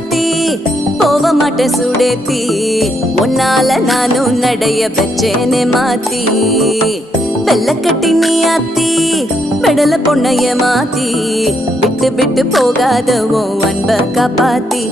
மாத்தி போக மாட்டேன் சுடேத்தி உன்னால நானும் நடைய வச்சேனே மாத்தி வெள்ள கட்டி நீ ஆத்தி பெடல பொண்ணைய மாத்தி விட்டு விட்டு போகாத உன் அன்ப காப்பாத்தி